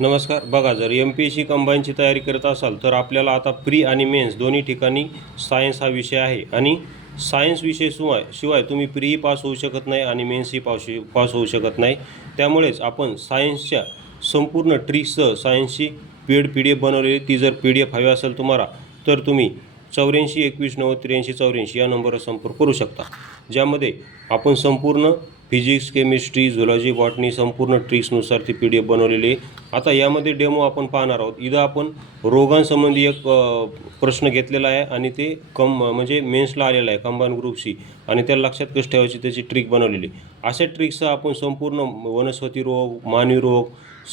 नमस्कार. बघा, जर MPSC कंबाईनची तयारी करत असाल तर आपल्याला आता प्री आणि मेन्स दोन्ही ठिकाणी सायन्स हा विषय आहे आणि सायन्स विषय शिवाय तुम्ही प्रीही पास होऊ शकत नाही आणि मेन्सही पास होऊ शकत नाही. त्यामुळेच आपण सायन्सच्या संपूर्ण ट्रिक्ससह सायन्सची पेड PDF बनवलेली, ती जर PDF हवी असेल तुम्हाला तर तुम्ही 84 21 90 83 84 या नंबरवर संपर्क करू शकता. ज्यामध्ये आपण संपूर्ण फिजिक्स, केमिस्ट्री, झुलॉजी, बॉटनी संपूर्ण ट्रिक्सनुसार ती PDF बनवलेली आहे. आता यामध्ये डेमो आपण पाहणार आहोत. इथं आपण रोगांसंबंधी एक प्रश्न घेतलेला आहे आणि ते म्हणजे मेन्सला आलेला आहे कंबाईन ग्रुपशी, आणि त्याला लक्षात कसं ठेवायची त्याची ट्रिक बनवलेली. अशा ट्रिक्सचा आपण संपूर्ण वनस्पती रोग, मानवी रोग,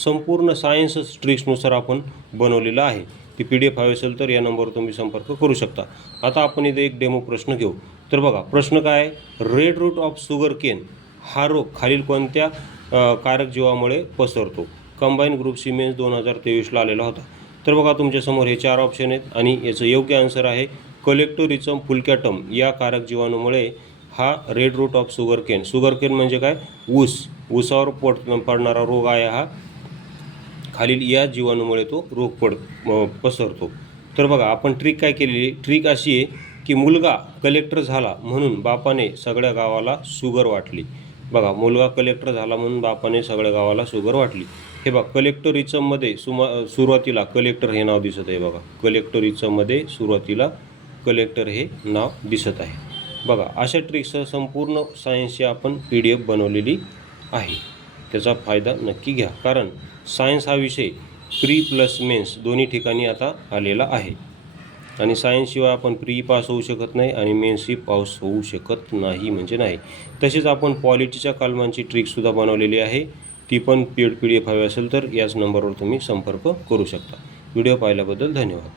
संपूर्ण सायन्स ट्रिक्सनुसार आपण बनवलेला आहे. ती PDF हवी असेल तर या नंबरवर तुम्ही संपर्क करू शकता. आता आपण इथे एक डेमो प्रश्न घेऊ. तर बघा, प्रश्न काय आहे, red root of sugarcane हा रोग खालील कोणत्या कारक जीवामुळे पसरतो? कंबाईन ग्रुप सी मेन्स 2023ला आलेला होता. तर बघा, तुमच्यासमोर हे 4 ऑप्शन आहेत आणि याचं योग्य आन्सर आहे कोलेक्टोरिचम फुलकॅटम या कारक जीवाणूमुळे हा red root of sugarcane. Sugarcane म्हणजे काय? ऊसावर पडणारा रोग आहे हा. खालील या जीवाणूमुळे तो रोग पसरतो. तर बघा, आपण ट्रिक काय केलेली? ट्रिक अशी आहे की मुलगा कलेक्टर झाला म्हणून बापाने सगळ्या गावाला शुगर वाटली. बघा, मुलगा कलेक्टर झाला म्हणून बापाने सगळ्या गावाला शुगर वाटली. हे बघा, कलेक्टरिझममध्ये सुरुवातीला कलेक्टर हे नाव दिसत आहे. बघा, कलेक्टरिझममध्ये सुरुवातीला कलेक्टर हे नाव दिसत आहे. बघा, अशा ट्रिक्ससह संपूर्ण सायन्सची आपण PDF बनवलेली आहे. त्याचा फायदा नक्की घ्या, कारण सायन्स हा विषय प्री प्लस मेन्स दोन्ही ठिकाणी आता आलेला आहे आणि सायन्सशिवाय आपण प्री पास होऊ शकत नाही आणि मेन्सही पास होऊ शकत नाही म्हणजे नाही. तसेच आपण पॉलिटीच्या कलमांची ट्रिकसुद्धा बनवलेली आहे. ती पण PDF हवी असेल तर याच नंबरवर तुम्ही संपर्क करू शकता. व्हिडिओ पाहिल्याबद्दल धन्यवाद.